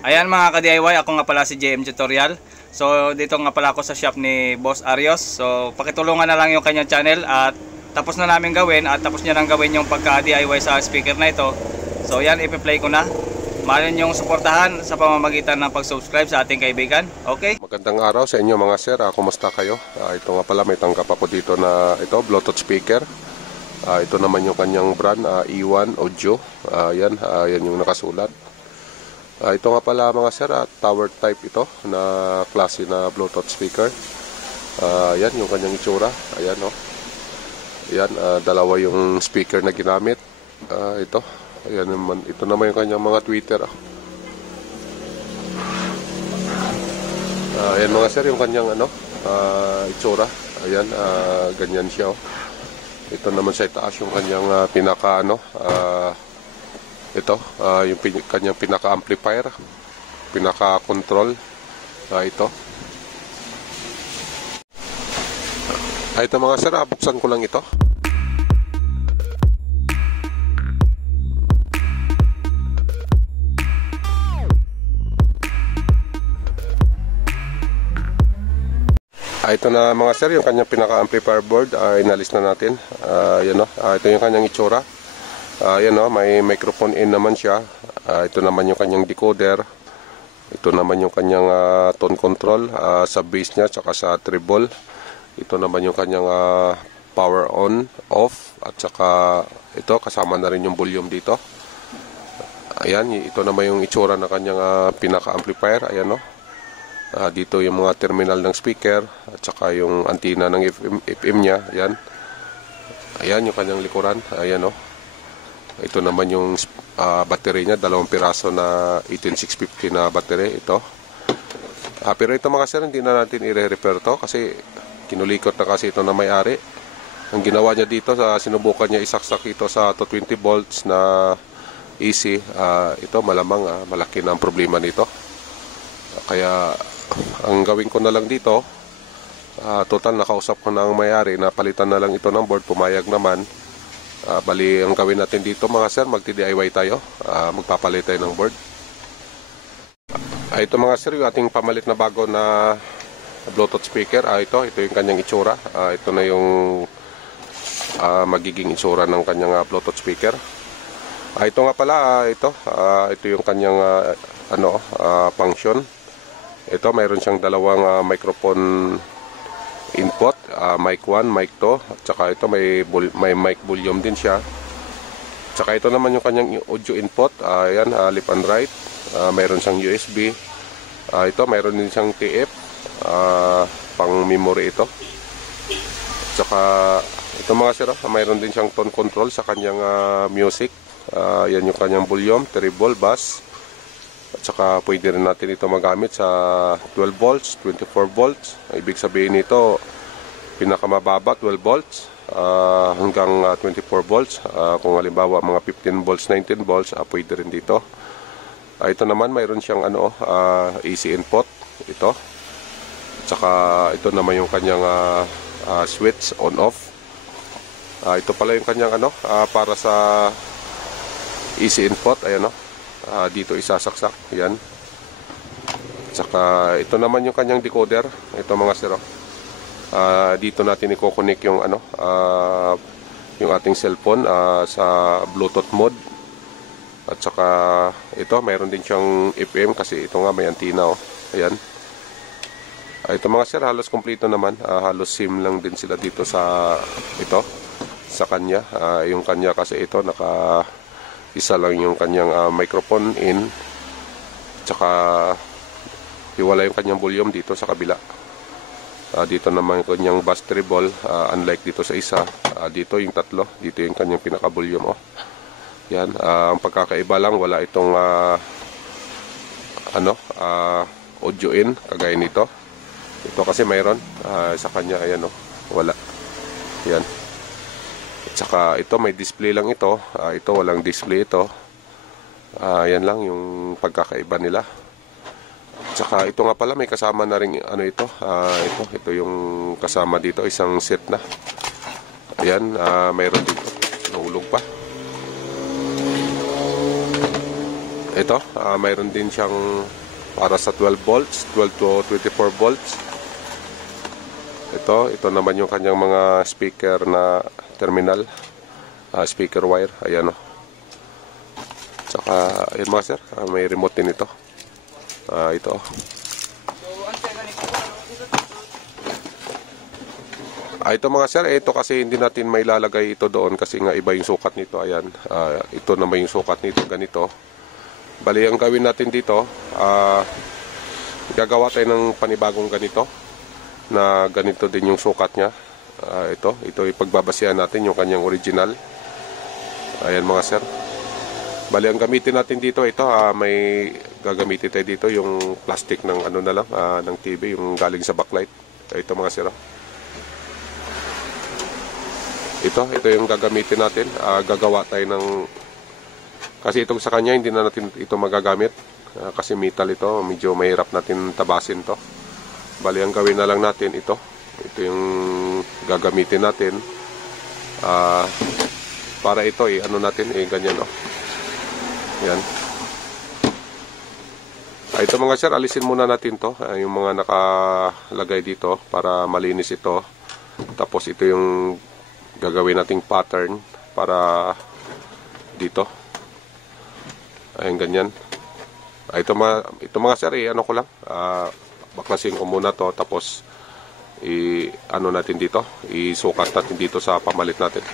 Ayan mga ka-DIY, ako nga pala si JM Tutorial. So dito nga pala ako sa shop ni Boss Arios. So pakitulungan na lang yung kanyang channel at tapos na namin gawin at tapos niya nang gawin yung pagka-DIY sa speaker na ito. So yan, ipi-play ko na. Mahalin yung suportahan sa pamamagitan ng pag-subscribe sa ating kaibigan. Okay? Magandang araw sa inyo mga sir. Kumusta kayo? Ito nga pala, may tanggap ako dito na ito, Bluetooth speaker. Ito naman yung kanyang brand, E1 Audio. Yan yung nakasulat. Ito nga pala mga sir, tower type ito na klase na Bluetooth speaker. Yan yung kanyang itsura. Ayan o. Yan, dalawa yung speaker na ginamit. Ito. Ayan naman. Ito naman yung kanyang mga tweeter. Ayan mga sir, yung kanyang itsura. Ayan, ganyan siya. Ito naman sa itaas yung kanyang pinaka ito, yung kanyang pinaka-amplifier, pinaka-control. Ito. Ito mga sir, buksan ko lang ito. Ito na mga sir, yung kanyang pinaka-amplifier board, inalis na natin. Yan o, ito yung kanyang itsura. Yan o, may microphone in naman siya. Ito naman yung kanyang decoder. Ito naman yung kanyang tone control sa bass niya, tsaka sa treble. Ito naman yung kanyang power on, off, at saka ito, kasama na rin yung volume dito. Ayan, ito naman yung itsura ng kanyang pinaka-amplifier. Ayan o. Dito yung mga terminal ng speaker at saka yung antenna ng FM niya. Ayan. Ayan yung kanyang likuran. Ayan o. Ito naman yung battery niya. 2 piraso na 18650 na battery. Ito. Pero ito mga sir, hindi na natin i-repair to kasi kinulikot na kasi ito na may-ari. Ang ginawa niya dito, sinubukan niya isaksak ito sa 220 volts na AC. Ito malamang malaki na ang problema nito. Kaya ang gawin ko na lang dito, total nakausap ko na ang may-ari na palitan na lang ito ng board, pumayag naman. Bali ang gawin natin dito mga sir, magti-DIY tayo, magpapalit tayo ng board. Ito mga sir, yung ating pamalit na bago na Bluetooth speaker. Ito yung kanyang itsura. Ito na yung magiging itsura ng kanyang Bluetooth speaker. Ito nga pala, ito yung kanyang function. Ito, mayroon siyang dalawang microphone input, mic 1, mic 2, at saka ito may mic volume din siya. Tsaka ito naman yung kanyang audio input, ayan, left and right. Mayroon siyang USB. Ito, mayroon din siyang TF, pang memory ito. Tsaka ito mga sir, mayroon din siyang tone control sa kanyang music. Yan yung kanyang volume, treble, bass. At saka pwede rin natin ito magamit sa 12 volts, 24 volts. Ibig sabihin nito, pinakamababa 12 volts hanggang 24 volts. Kung halimbawa mga 15 volts, 19 volts, pwede rin dito. Ito naman mayroon siyang AC input ito. At saka ito naman yung kanyang switch on off. Ito pala yung kanyang para sa AC input, ayan o. Dito isasaksak, yan. Saka ito naman yung kanyang decoder. Ito mga sir, dito natin i-connect yung yung ating cellphone sa Bluetooth mode. At saka ito mayroon din siyang FM kasi ito nga may antenna. Ayan. Ito mga sir, halos kompleto naman. Halos SIM lang din sila dito sa ito, sa kanya. Yung kanya kasi ito isa lang yung kanyang microphone in, tsaka hiwala yung kanyang volume dito sa kabila. Dito naman yung kanyang bass treble, unlike dito sa isa. Dito yung tatlo, dito yung kanyang pinaka volume. Yan, ang pagkakaiba lang, wala itong audio in kagaya nito. Ito kasi mayroon sa kanya, ayan wala. Yan. Tsaka ito may display lang ito. Ito walang display ito. Yan lang yung pagkakaiba nila. Tsaka ito nga pala may kasama na rin ito. Ito yung kasama dito, isang set na. Ayan, mayroon dito. Nahulog pa. Ito, mayroon din siyang para sa 12 volts, 12 to 24 volts. Ito naman yung kanyang mga speaker na terminal, speaker wire, ayan o. Tsaka, ayan mga sir, may remote din ito. Ito. Ito mga sir, ito kasi hindi natin may lalagay ito doon kasi nga iba yung sukat nito, ayan. Ito naman yung sukat nito, ganito. Bali, ang gawin natin dito, gagawa tayo ng panibagong ganito na ganito din yung sukat niya. Ito ipagbabasihan natin yung kanyang original. Ayan mga sir. Bali, ang gamitin natin dito, ito may gagamitin tayo dito yung plastic ng ano na lang, ng TV, yung galing sa backlight. Ito mga sir. Ito yung gagamitin natin. Gagawa tayo ng, kasi itong sa kanya hindi na natin ito magagamit kasi metal ito, medyo mahirap natin tabasin to. Bali, ang gawin na lang natin ito yung gagamitin natin para ito ano natin ganyan yan. Ito mga sir, alisin muna natin to, yung mga nakalagay dito para malinis ito. Tapos ito yung gagawin nating pattern para dito. Ayun, ganyan. Ito mga sir, ano ko lang, baklasin ko muna to, tapos ano natin dito, isukat natin dito sa pamalit natin.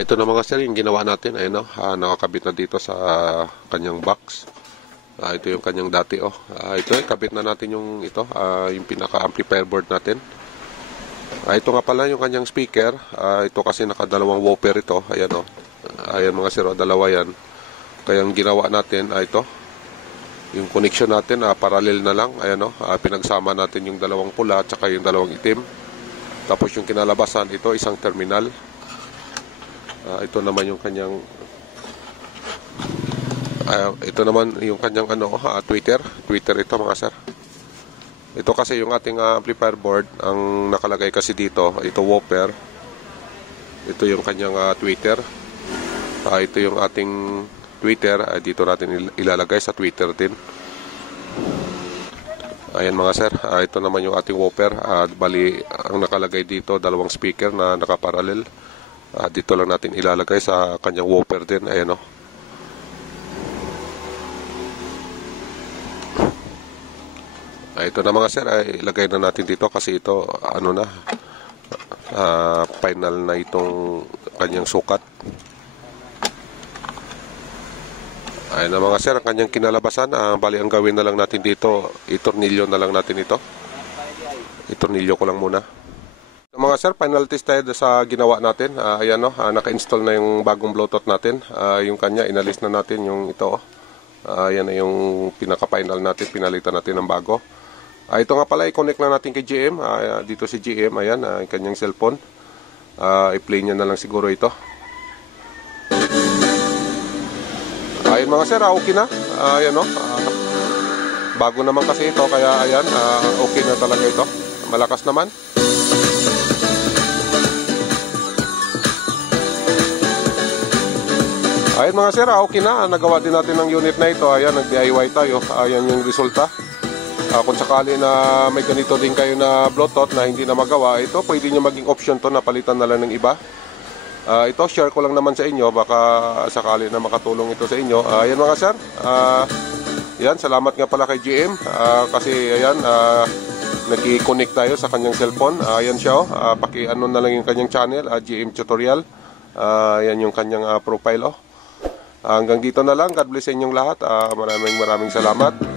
Ito na mga sir, yung ginawa natin, ayun nakakabit na dito sa kanyang box. Ito yung kanyang dati ito kabit na natin yung yung pinaka-amplifier board natin. Ito nga pala yung kanyang speaker. Ito kasi nakadalawang whopper ito. Ayan ayan mga sir, dalawa yan. Kaya ang ginawa natin ito, yung connection natin parallel na lang. Ayan pinagsama natin yung dalawang pula at saka yung dalawang itim. Tapos yung kinalabasan, ito isang terminal. Ito naman yung kanyang tweeter ito mga sir. Ito kasi yung ating amplifier board, ang nakalagay kasi dito, ito whopper. Ito yung kanyang tweeter. Ito yung ating tweeter, dito natin ilalagay sa tweeter din. Ayan mga sir, ito naman yung ating whopper. Bali, ang nakalagay dito, dalawang speaker na nakaparallel. Dito lang natin ilalagay sa kanyang whopper din. Ayan ito na mga sir, ilagay na natin dito kasi ito final na itong kanyang sukat. Ayan na mga sir, ang kanyang kinalabasan. Bali, ang gawin na lang natin dito, itornilyo na lang natin ito. Itornilyo ko lang muna. Mga mga sir, final test tayo sa ginawa natin. Ayan no, naka-install na yung bagong Bluetooth natin. Yung kanya, inalis na natin yung ito. Ayan na yung pinaka-final natin, pinalitan natin ng bago. Ito nga pala, i-connect na natin kay GM. Dito si GM, ayan, yung kanyang cellphone. I-play niya na lang siguro ito. Ayan mga sir, okay na. Ayan no, bago naman kasi ito, kaya ayan, okay na talaga ito. Malakas naman. Ayan mga sir, okay na. Nagawa din natin ng unit na ito. Ayan, nag-DIY tayo. Ayan yung resulta. Kung sakali na may ganito din kayo na Bluetooth na hindi na magawa, ito pwede nyo maging option to na palitan na lang ng iba. Ito, share ko lang naman sa inyo. Baka sakali na makatulong ito sa inyo. Ayan mga sir. Ayan, salamat nga pala kay GM. Kasi ayan, nag-connect tayo sa kanyang cellphone. Ayan siya. Paki-ano na lang yung kanyang channel, GM Tutorial. Ayan yung kanyang profile. Hanggang dito na lang. God bless sa inyong lahat. Maraming salamat.